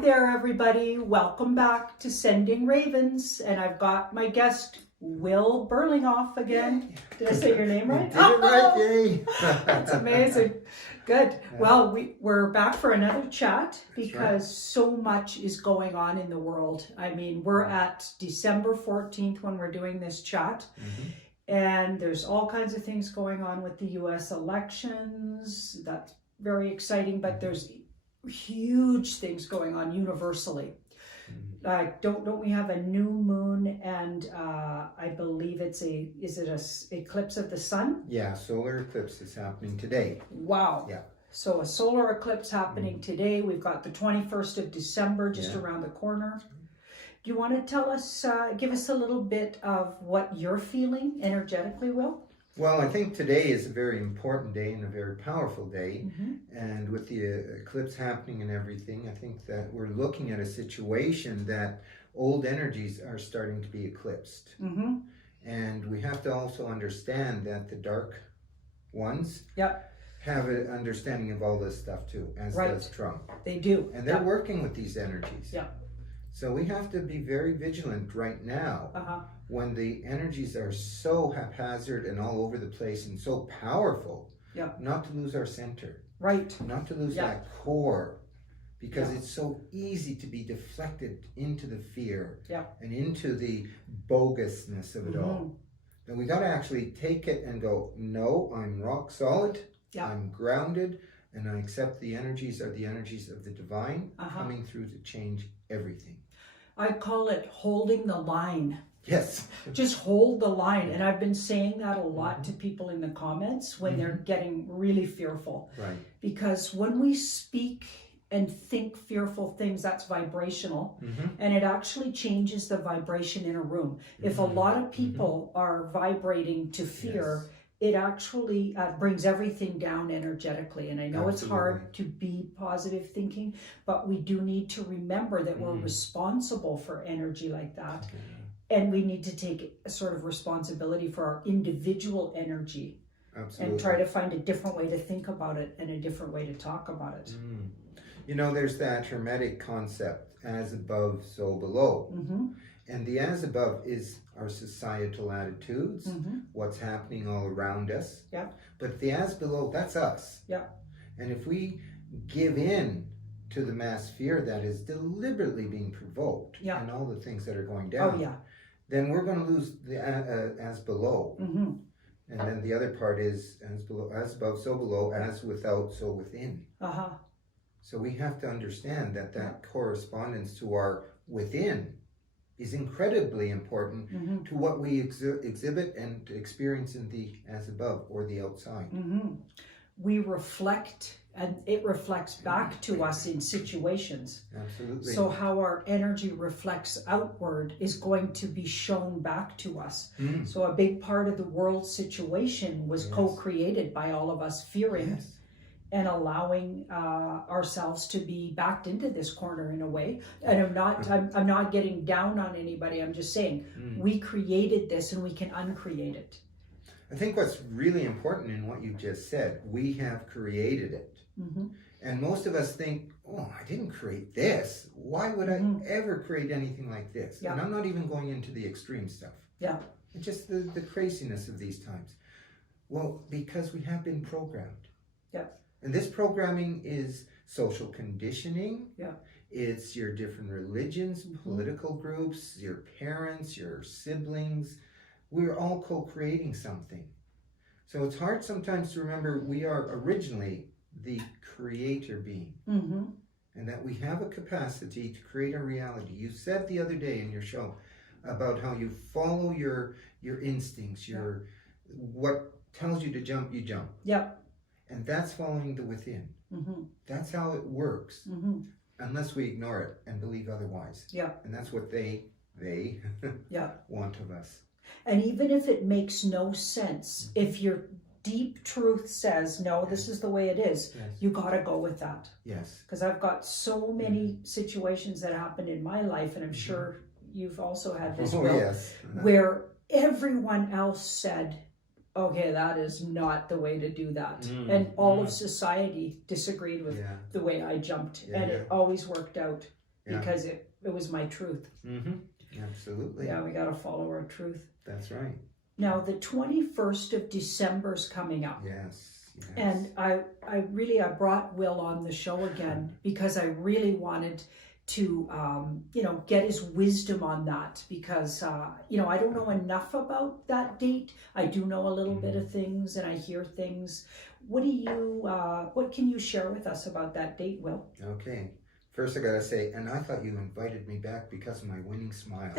there, everybody. Welcome back to Sending Ravens. And I've got my guest, Will Berlinghof again. Did I say your name right? You did it right, Jay. That's amazing. Good. Yeah. Well, we're back for another chat because so much is going on in the world. I mean, we're at December 14th when we're doing this chat. Mm-hmm. And there's all kinds of things going on with the U.S. elections. That's very exciting, but there's huge things going on universally. Don't we have a new moon, and I believe is it a eclipse of the sun? Yeah, solar eclipse is happening today. Wow. Yeah. So a solar eclipse happening today. We've got the 21st of December just around the corner. Do you want to tell us, give us a little bit of what you're feeling energetically, Will? Well, I think today is a very important day and a very powerful day. Mm-hmm. And with the eclipse happening and everything, I think that we're looking at a situation that old energies are starting to be eclipsed. Mm-hmm. And we have to also understand that the dark ones have an understanding of all this stuff too, as does Trump. They do. And they're working with these energies. Yeah. So we have to be very vigilant right now when the energies are so haphazard and all over the place and so powerful, not to lose our center. Right. Not to lose that core, because it's so easy to be deflected into the fear and into the bogusness of it all. And we got to actually take it and go, no, I'm rock solid, I'm grounded, and I accept the energies are the energies of the divine coming through to change everything. I call it holding the line. Yes. Just hold the line. And I've been saying that a lot to people in the comments when they're getting really fearful. Right. Because when we speak and think fearful things, that's vibrational. And it actually changes the vibration in a room. If a lot of people are vibrating to fear, it actually brings everything down energetically. And I know it's hard to be positive thinking, but we do need to remember that we're responsible for energy like that. And we need to take a sort of responsibility for our individual energy. Absolutely. And try to find a different way to think about it and a different way to talk about it. You know, there's that Hermetic concept, as above, so below. And the as above is our societal attitudes, what's happening all around us. But the as below, that's us. And if we give in to the mass fear that is deliberately being provoked and all the things that are going down, then we're going to lose the as below. And then the other part is as below, as above, so below, as without, so within. So we have to understand that that correspondence to our within is incredibly important to what we exhibit and experience in the as above or the outside. We reflect, and it reflects back to us in situations. Absolutely. So how our energy reflects outward is going to be shown back to us. So a big part of the world situation was co-created by all of us fearing and allowing ourselves to be backed into this corner in a way. And I'm not getting down on anybody. I'm just saying we created this and we can uncreate it. I think what's really important in what you just said, we have created it. And most of us think, oh, I didn't create this. Why would I ever create anything like this? And I'm not even going into the extreme stuff. It's just the craziness of these times. Well, because we have been programmed. And this programming is social conditioning. It's your different religions, political groups, your parents, your siblings. We're all co-creating something. So it's hard sometimes to remember we are originally the creator being. And that we have a capacity to create a reality. You said the other day in your show about how you follow your instincts, what tells you to jump, you jump. And that's following the within. That's how it works. Unless we ignore it and believe otherwise. And that's what they want of us. And even if it makes no sense, if your deep truth says, no, this is the way it is, you got to go with that. Because I've got so many situations that happened in my life, and I'm sure you've also had this, where everyone else said, okay, that is not the way to do that. And all of society disagreed with the way I jumped. And it always worked out. because it was my truth. Absolutely. Yeah, we got to follow our truth. That's right. Now, the 21st of December is coming up. Yes. And I brought Will on the show again because I really wanted to, get his wisdom on that because, I don't know enough about that date. I do know a little bit of things and I hear things. What can you share with us about that date, Will? Okay. First, I gotta say, and I thought you invited me back because of my winning smile.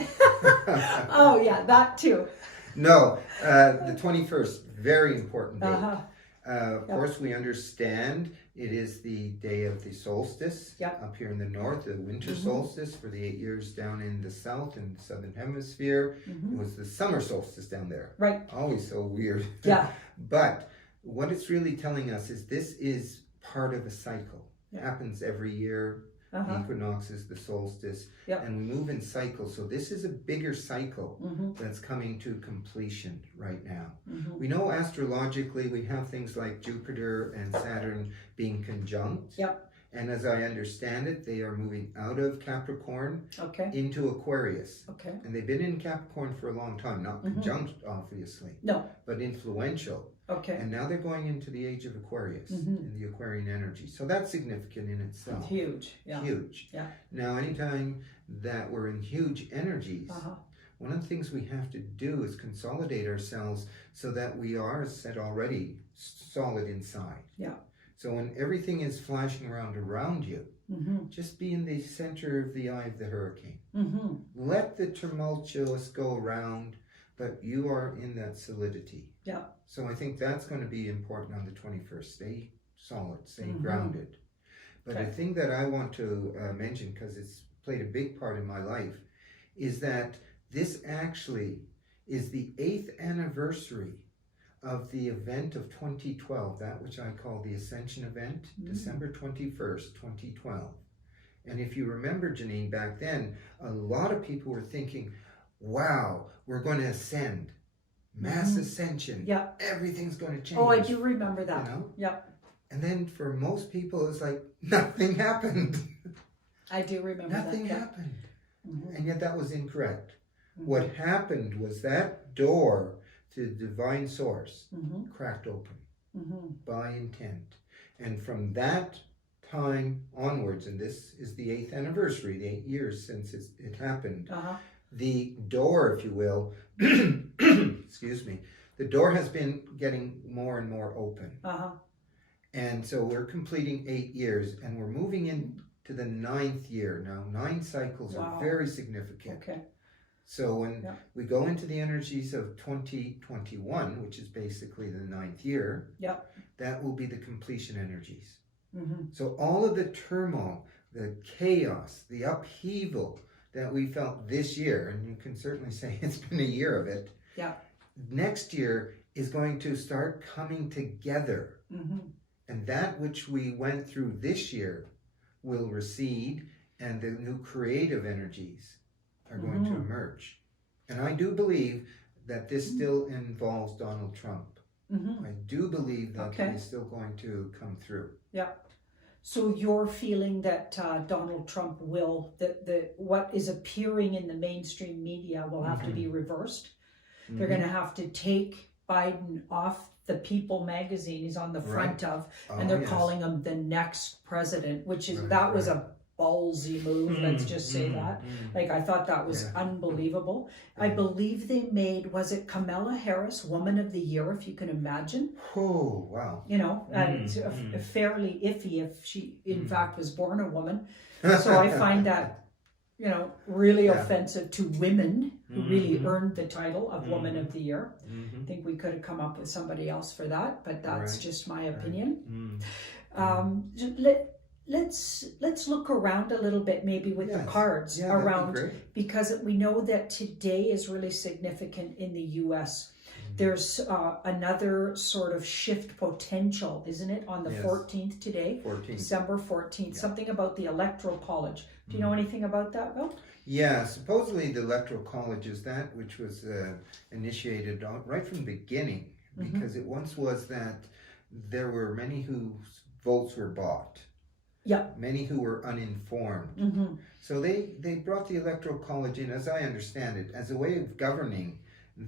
Oh, yeah, that too. No, the 21st, very important date. Of Yep. course, we understand it is the day of the solstice up here in the north, the winter solstice for the 8 years down in the south and southern hemisphere. It was the summer solstice down there. Right. Always so weird. Yeah. But what it's really telling us is this is part of a cycle. It happens every year. The equinox is the solstice, and we move in cycles. So this is a bigger cycle that's coming to completion right now. We know astrologically we have things like Jupiter and Saturn being conjunct. And as I understand it, they are moving out of Capricorn into Aquarius. And they've been in Capricorn for a long time, not conjunct, obviously. No. But influential. And now they're going into the age of Aquarius, in the Aquarian energy. So that's significant in itself. Huge. Yeah. Huge. Yeah. Now, anytime that we're in huge energies, one of the things we have to do is consolidate ourselves so that we are, as said already, solid inside. Yeah. So when everything is flashing around you, just be in the center of the eye of the hurricane. Let the tumultuous go around, but you are in that solidity. Yeah. So I think that's going to be important on the 21st. Stay solid, stay grounded. But the thing that I want to mention, because it's played a big part in my life, is that this actually is the 8th anniversary of the event of 2012, that which I call the Ascension event, December 21st, 2012. And if you remember, Janine, back then, a lot of people were thinking, wow, we're going to ascend. Mass ascension. Yeah. Everything's going to change. Oh, I do remember that. You know? Yep. And then for most people, it's like nothing happened. I do remember Nothing that. happened. And yet that was incorrect. What happened was that door to the divine source cracked open by intent. And from that time onwards, and this is the 8th anniversary, the 8 years since it happened, the door, if you will, excuse me, the door has been getting more and more open. And so we're completing 8 years and we're moving into the 9th year. Now, 9 cycles are very significant. So when we go into the energies of 2021, which is basically the 9th year, that will be the completion energies. So all of the turmoil, the chaos, the upheaval that we felt this year, and you can certainly say it's been a year of it, next year is going to start coming together. And that which we went through this year will recede, and the new creative energies are going to emerge. And I do believe that this still involves Donald Trump. I do believe that he's still going to come through. So you're feeling that Donald Trump will, that what is appearing in the mainstream media will have to be reversed. They're going to have to take Biden off the People magazine he's on the front of, and they're calling him the next president, which is, that was a ballsy move, let's just say that. Like, I thought that was unbelievable. I believe they made, was it Kamala Harris Woman of the Year, if you can imagine? Oh, wow. You know, and fairly iffy if she, in fact, was born a woman. So I find that, you know, really offensive to women who really earned the title of Woman of the Year. I think we could have come up with somebody else for that, but that's just my opinion. Let's look around a little bit, maybe with the cards around, because we know that today is really significant in the U.S. There's another sort of shift potential, isn't it, on the 14th today? December 14th, something about the Electoral College. Do you know anything about that, Will? Yeah, supposedly the Electoral College is that which was initiated right from the beginning, because it once was that there were many whose votes were bought. Yeah. Many who were uninformed. Mm-hmm. So they brought the Electoral College in, as I understand it, as a way of governing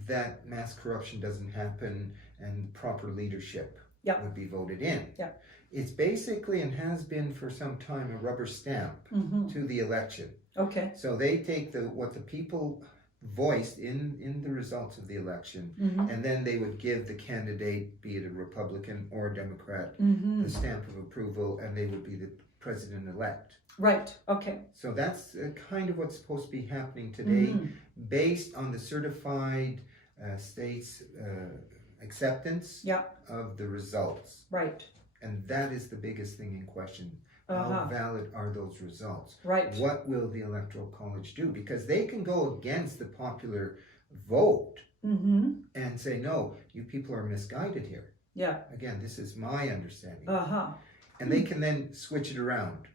that mass corruption doesn't happen and proper leadership would be voted in. Yeah. It's basically, and has been for some time, a rubber stamp to the election. Okay. So they take what the people voiced in the results of the election, and then they would give the candidate, be it a Republican or a Democrat, the stamp of approval, and they would be the president-elect. Right. Okay. So that's kind of what's supposed to be happening today, based on the certified states' acceptance of the results. Right. And that is the biggest thing in question. How valid are those results? Right. What will the Electoral College do? Because they can go against the popular vote and say, no, you people are misguided here. Yeah. Again, this is my understanding. And they can then switch it around.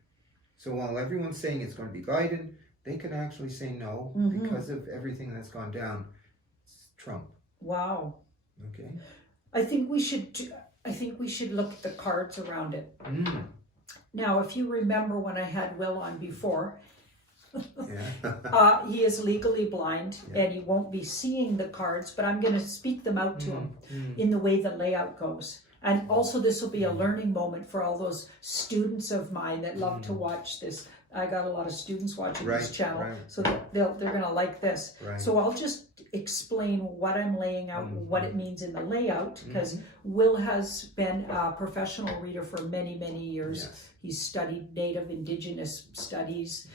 So while everyone's saying it's going to be Biden, they can actually say no, because of everything that's gone down, it's Trump. Wow. Okay. I think we should look at the cards around it. Now, if you remember when I had Will on before, he is legally blind and he won't be seeing the cards, but I'm going to speak them out to him in the way the layout goes. And also this will be a learning moment for all those students of mine that love to watch this. I got a lot of students watching this channel, so they're going to like this. So I'll just explain what I'm laying out, what it means in the layout, because Will has been a professional reader for many, many years. He's studied Native Indigenous studies,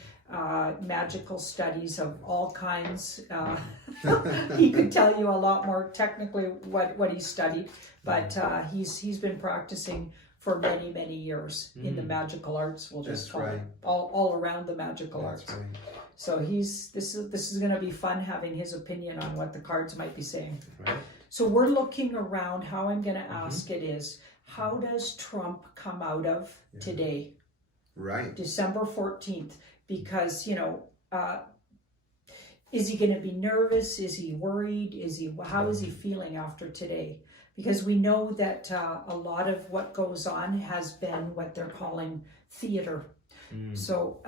magical studies of all kinds. He could tell you a lot more technically what he studied, but he's been practicing for many, many years in the magical arts. We'll just call it all around the magical arts. So this is going to be fun having his opinion on what the cards might be saying. So we're looking around. How I'm going to ask it is, how does Trump come out of today? December 14th. Because, is he going to be nervous? Is he worried? How is he feeling after today? Because we know that a lot of what goes on has been what they're calling theater. So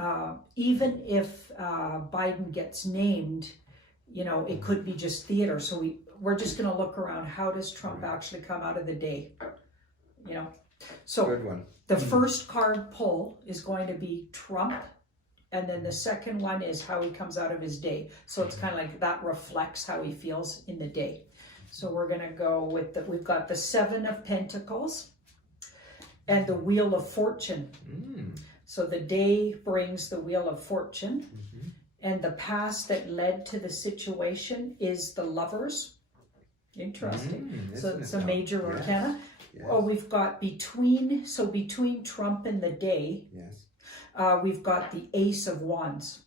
even if Biden gets named, it could be just theater. So we're just going to look around. How does Trump actually come out of the day? So good one. The first card pull is going to be Trump. And then the second one is how he comes out of his day. So it's kind of like that reflects how he feels in the day. So we're going to go with we've got the 7 of Pentacles and the Wheel of Fortune. So the day brings the Wheel of Fortune. And the past that led to the situation is the Lovers. Interesting. So it's a major arcana. Oh, we've got between Trump and the day. We've got the Ace of Wands.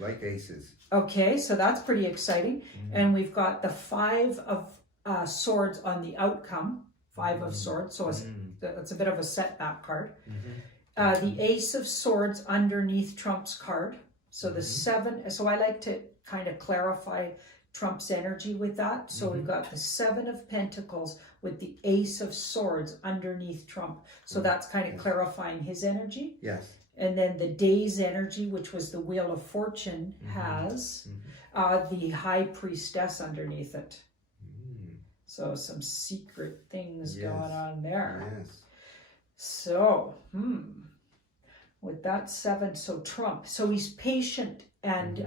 Like aces. Okay, so that's pretty exciting. And we've got the 5 of Swords on the outcome. 5 of Swords, so that's a bit of a setback card. The Ace of Swords underneath Trump's card. So the 7, so I like to kind of clarify Trump's energy with that. So we've got the 7 of Pentacles with the Ace of Swords underneath Trump. So that's kind of clarifying his energy. And then the day's energy, which was the Wheel of Fortune, has the High Priestess underneath it. So some secret things going on there. So, with that 7, so Trump. So he's patient and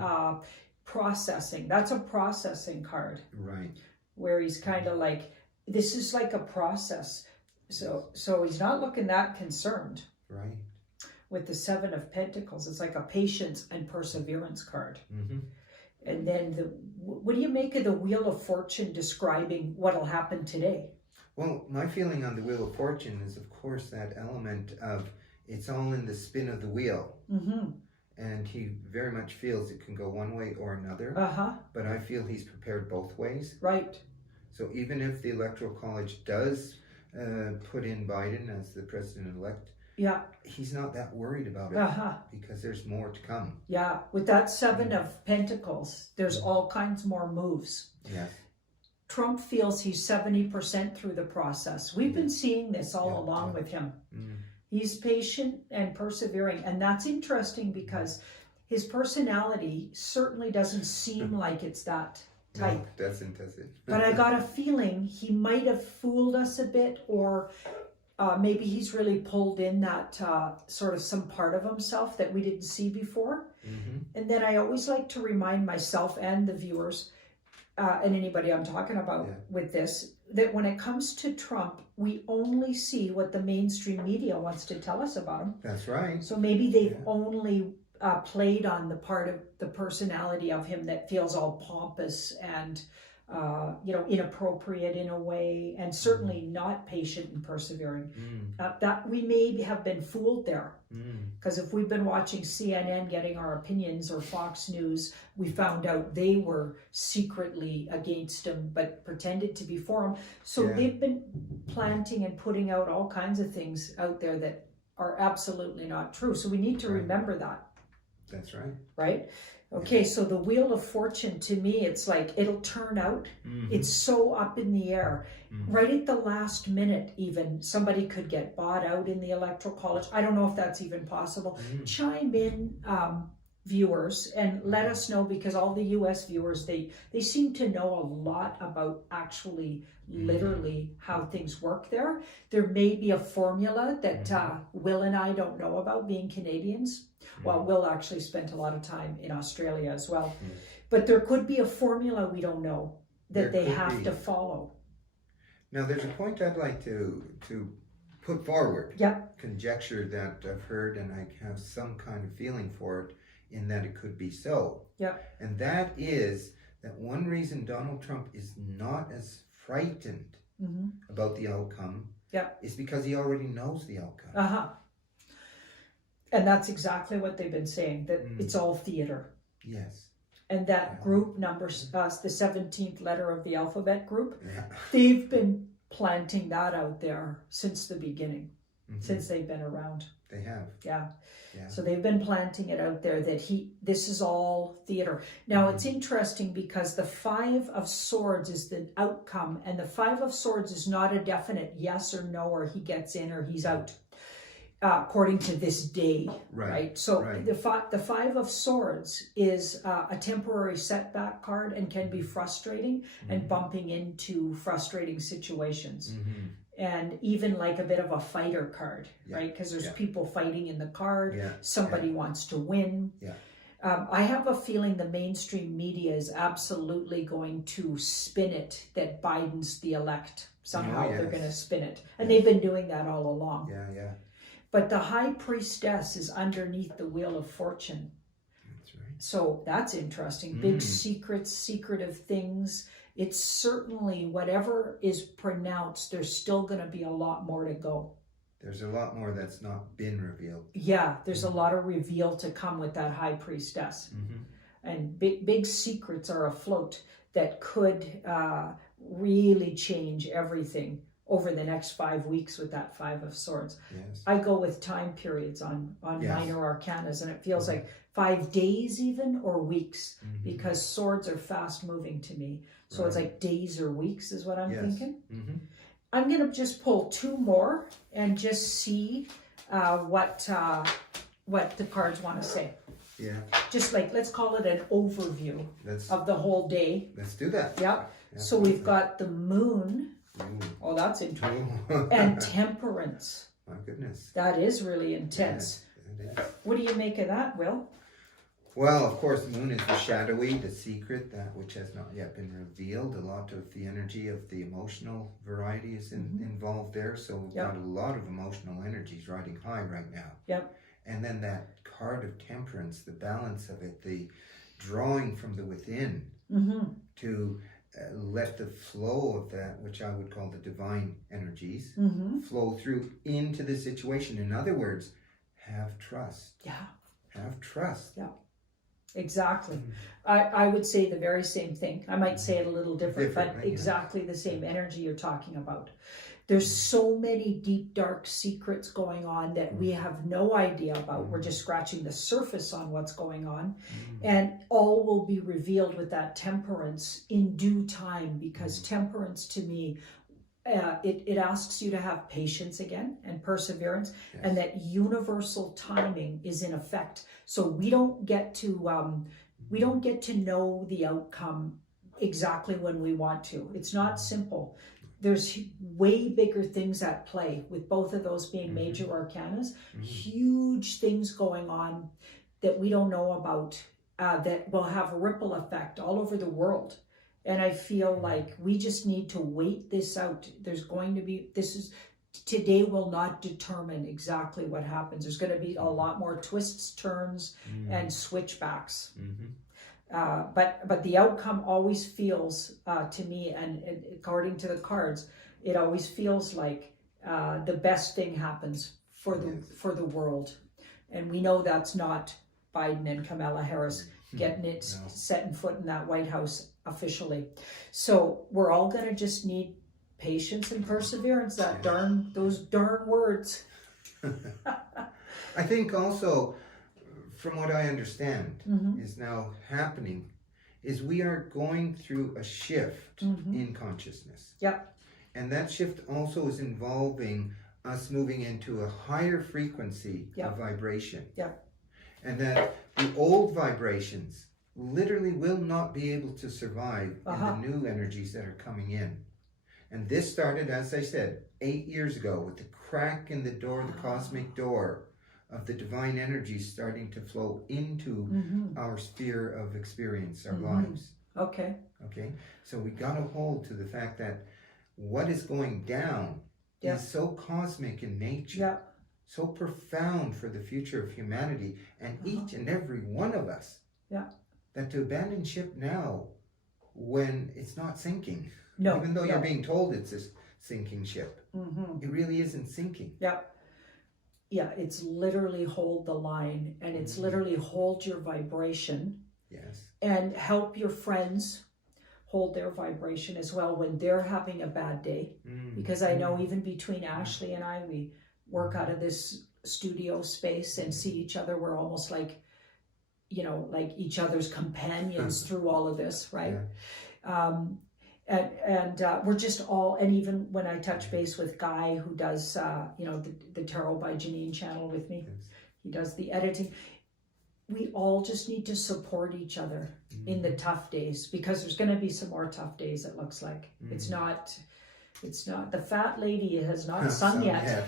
processing. That's a processing card. Where he's kind of like, this is like a process. So he's not looking that concerned. With the 7 of Pentacles, it's like a patience and perseverance card. And then what do you make of the Wheel of Fortune describing what'll happen today? Well, my feeling on the Wheel of Fortune is, of course, that element of it's all in the spin of the wheel. And he very much feels it can go one way or another. But I feel he's prepared both ways. So even if the Electoral College does put in Biden as the president-elect, he's not that worried about it because there's more to come. With that 7 of Pentacles, there's all kinds more moves. Trump feels he's 70% through the process. We've been seeing this all along with him. He's patient and persevering. And that's interesting because his personality certainly doesn't seem like it's that type. No, that's interesting. But I got a feeling he might have fooled us a bit, or maybe he's really pulled in that sort of some part of himself that we didn't see before. Mm-hmm. And then I always like to remind myself and the viewers and anybody I'm talking about with this, that when it comes to Trump, we only see what the mainstream media wants to tell us about him. That's right. So maybe they've only played on the part of the personality of him that feels all pompous and inappropriate in a way, and certainly not patient and persevering. That we may have been fooled there, because if we've been watching CNN getting our opinions, or Fox News, we found out they were secretly against him but pretended to be for him. So they've been planting and putting out all kinds of things out there that are absolutely not true. So we need to remember that. That's right. Right? Okay, so the Wheel of Fortune, to me, it's like it'll turn out. It's so up in the air. Right at the last minute, even, somebody could get bought out in the Electoral College. I don't know if that's even possible. Chime in, viewers, and let us know, because all the US viewers, they seem to know a lot about actually literally how things work there. There may be a formula that Will and I don't know about, being Canadians. Well, Will actually spent a lot of time in Australia as well. But there could be a formula we don't know that they have to follow. Now, there's a point I'd like to put forward. Yep. Conjecture that I've heard, and I have some kind of feeling for it, in that it could be so. Yep. And that is that one reason Donald Trump is not as frightened about the outcome is because he already knows the outcome. And that's exactly what they've been saying, that it's all theater. Yes. And that group numbers, the 17th letter of the alphabet group, they've been planting that out there since the beginning, since they've been around. They have. Yeah. So they've been planting it out there that this is all theater. Now it's interesting because the 5 of Swords is the outcome, and the 5 of Swords is not a definite yes or no, or he gets in or he's out. According to this day, right? So the 5 of Swords is a temporary setback card and can be frustrating and bumping into frustrating situations. And even like a bit of a fighter card, right? Because there's people fighting in the card. Somebody wants to win. I have a feeling the mainstream media is absolutely going to spin it that Biden's the elect. Somehow they're going to spin it. And they've been doing that all along. But the High Priestess is underneath the Wheel of Fortune. That's right. So that's interesting. Big secrets, secretive things. It's certainly, whatever is pronounced, there's still going to be a lot more to go. There's a lot more that's not been revealed. Yeah, there's a lot of reveal to come with that High Priestess. And big secrets are afloat that could really change everything over the next 5 weeks with that 5 of Swords. I go with time periods on minor arcanas, and it feels like 5 days even, or weeks, because swords are fast moving to me. So it's like days or weeks is what I'm thinking. I'm going to just pull 2 more and just see what the cards want to say. Just like, let's call it an overview of the whole day. Let's do that. So we've got the Moon. Oh, that's interesting. And Temperance. My goodness. That is really intense. It is. What do you make of that, Will? Well, of course, the Moon is the shadowy, the secret, that which has not yet been revealed. A lot of the energy of the emotional variety is involved there. So we've got a lot of emotional energies riding high right now. And then that card of Temperance, the balance of it, the drawing from the within to let the flow of that, which I would call the divine energies, flow through into the situation. In other words, have trust. Have trust. Exactly. I would say the very same thing. I might say it a little different, but exactly the same energy you're talking about. There's so many deep, dark secrets going on that we have no idea about. We're just scratching the surface on what's going on. And all will be revealed with that Temperance in due time, because Temperance to me it asks you to have patience again and perseverance, Yes. and that universal timing is in effect. So we don't get to know the outcome exactly when we want to. It's not simple. There's way bigger things at play with both of those being major arcanas. Huge things going on that we don't know about, that will have a ripple effect all over the world. And I feel like we just need to wait this out. There's going to be, today will not determine exactly what happens. There's going to be a lot more twists, turns, and switchbacks. But the outcome always feels, to me, and according to the cards, it always feels like the best thing happens for the world. And we know that's not Biden and Kamala Harris getting it, setting foot in that White House officially. So we're all going to just need patience and perseverance. Those darn words. I think also, from what I understand is now happening, is we are going through a shift in consciousness. Yep. And that shift also is involving us moving into a higher frequency of vibration. Yep. And that the old vibrations literally will not be able to survive in the new energies that are coming in. And this started, as I said, 8 years ago with the crack in the door, the cosmic door of the divine energy starting to flow into our sphere of experience, our lives. Okay. So we got to hold to the fact that what is going down is so cosmic in nature, so profound for the future of humanity and each and every one of us, that to abandon ship now when it's not sinking, even though you're being told it's a sinking ship, it really isn't sinking. It's literally hold the line, and it's literally hold your vibration. Yes. And help your friends hold their vibration as well when they're having a bad day. Because I know even between Ashley and I, we work out of this studio space and see each other. We're almost like, like each other's companions through all of this, right? And we're just all, and even when I touch base with Guy, who does, the Tarot by Janine channel with me, he does the editing. We all just need to support each other in the tough days, because there's going to be some more tough days, it looks like. It's not, the fat lady has not sung yet.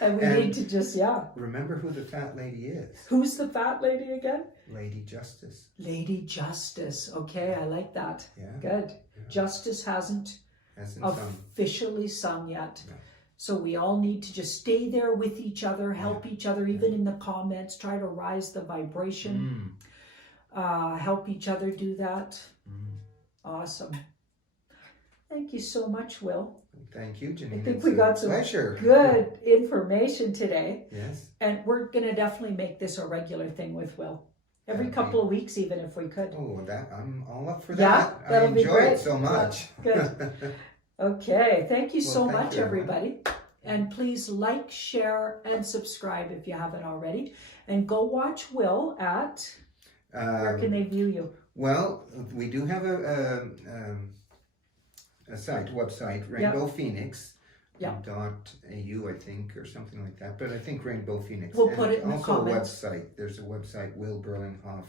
And we need to just, remember who the fat lady is. Who's the fat lady again? Lady Justice. Lady Justice. Okay, I like that. Good. Justice hasn't officially sung yet. No. So we all need to just stay there with each other, help each other, even in the comments, try to rise the vibration, help each other do that. Awesome. Thank you so much, Will. Thank you, Janine. I think we got some good information today. Yes. And we're going to definitely make this a regular thing with Will. Every couple of weeks, even if we could. Oh, I'm all up for that. Yeah, I enjoy it so much. Good. Okay, thank you so much, everybody. And please like, share, and subscribe if you haven't already. And go watch Will at, where can they view you? Well, we do have a website, Rainbow Phoenix. .au, I think, or something like that. But I think Rainbow Phoenix. We'll put it in the also comments. A website. There's a website, Will Berlinghof.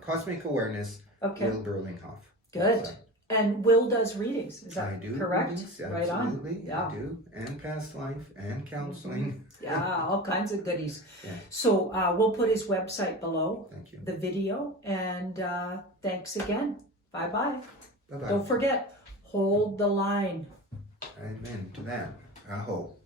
Cosmic Awareness, Will Berlinghof. Good. Website. And Will does readings, is that I do correct? Readings, right on. Absolutely, I do. And past life, and counseling. All kinds of goodies. Yeah. So we'll put his website below. Thank you. The video. And thanks again. Bye-bye. Bye-bye. Don't forget, hold the line. Amen to that. I hope.